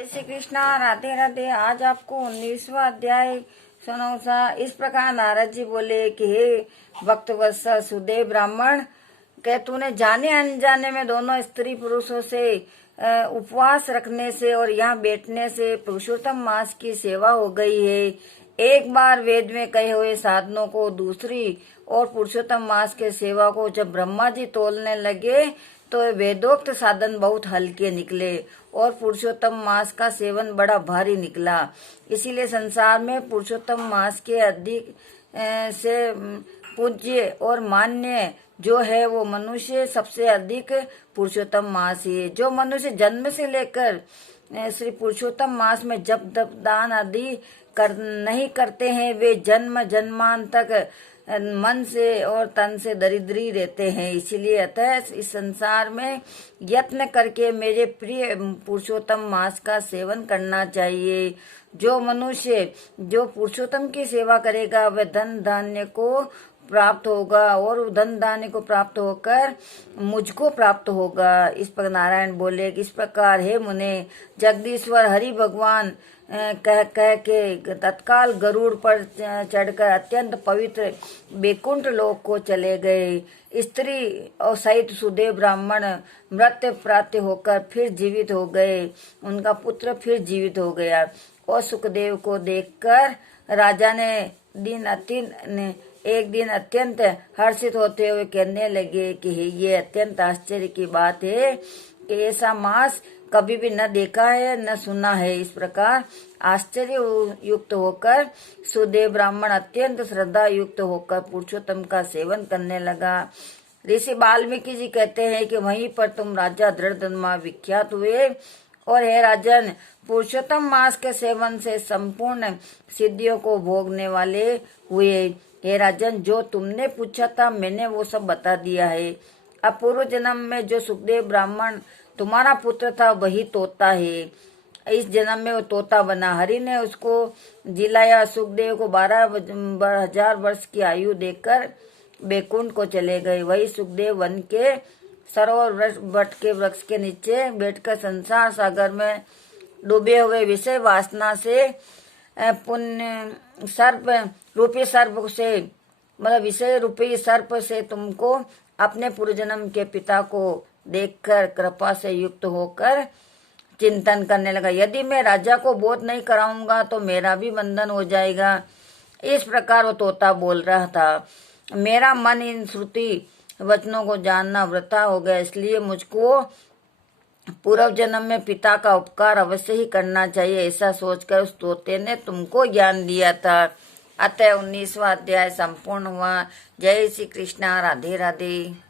जय श्री कृष्णा। राधे राधे। आज आपको 19वां अध्याय सुनाऊंगा। इस प्रकार नारद जी बोले कि हे भक्तवत्सल सुदेव ब्राह्मण, के तूने जाने अनजाने में दोनों स्त्री पुरुषों से उपवास रखने से और यहाँ बैठने से पुरुषोत्तम मास की सेवा हो गई है। एक बार वेद में कहे हुए साधनों को दूसरी और पुरुषोत्तम मास के सेवा को जब ब्रह्मा जी तोलने लगे तो वेदोक्त साधन बहुत हल्के निकले और पुरुषोत्तम मास का सेवन बड़ा भारी निकला। इसीलिए संसार में पुरुषोत्तम मास के अधिक से पूज्य और मान्य जो है वो मनुष्य सबसे अधिक पुरुषोत्तम मास ही है। जो मनुष्य जन्म से लेकर श्री पुरुषोत्तम मास में जप तप दान आदि नहीं करते हैं, वे जन्म जन्मान तक मन से और तन से दरिद्री रहते हैं। इसीलिए अतः इस संसार में यत्न करके मेरे प्रिय पुरुषोत्तम मास का सेवन करना चाहिए। जो मनुष्य जो पुरुषोत्तम की सेवा करेगा वह धन धान्य को प्राप्त होगा और धन धान्य को प्राप्त होकर मुझको प्राप्त होगा। इस पर नारायण बोले कि इस प्रकार हे मुने, जगदीश्वर हरि भगवान कह के तत्काल गरुड़ पर चढ़कर अत्यंत पवित्र बैकुंठ लोक को चले गए। स्त्री और सहित सुदेव ब्राह्मण मृत्यु प्राप्त होकर फिर जीवित हो गए। उनका पुत्र फिर जीवित हो गया और सुखदेव को देखकर राजा ने एक दिन अत्यंत हर्षित होते हुए कहने लगे कि ये अत्यंत आश्चर्य की बात है कि ऐसा मास कभी भी न देखा है न सुना है। इस प्रकार आश्चर्य युक्त होकर सुदेव ब्राह्मण अत्यंत श्रद्धा युक्त होकर पुरुषोत्तम का सेवन करने लगा। ऋषि वाल्मीकि जी कहते हैं कि वहीं पर तुम राजा धृतराष्ट्र विख्यात हुए और हे राजन, पुरुषोत्तम मास के सेवन से संपूर्ण सिद्धियों को भोगने वाले हुए। हे राजन, जो तुमने पूछा था मैंने वो सब बता दिया है। अब पूर्व जन्म में जो सुखदेव ब्राह्मण तुम्हारा पुत्र था वही तोता है। इस जन्म में वो तोता बना। हरि ने उसको जिलाया। सुखदेव को 12,000 वर्ष की आयु देकर बैकुंठ को चले गए। वही सुखदेव वन के सरोवर वट के वृक्ष के नीचे बैठकर संसार सागर में डूबे हुए विषय वासना से पुण्य सर्प रूपी सर्प से मतलब विषय रूपी सर्प से तुमको अपने पूर्वजन्म के पिता को देखकर कृपा से युक्त होकर चिंतन करने लगा। यदि मैं राजा को बोध नहीं कराऊंगा तो मेरा भी बंधन हो जाएगा। इस प्रकार वो तोता बोल रहा था। मेरा मन इन श्रुति वचनों को जानना वृथा हो गया, इसलिए मुझको पूर्व जन्म में पिता का उपकार अवश्य ही करना चाहिए। ऐसा सोचकर उस तोते ने तुमको ज्ञान दिया था। अतः 19वां अध्याय संपूर्ण हुआ। जय श्री कृष्णा। राधे राधे।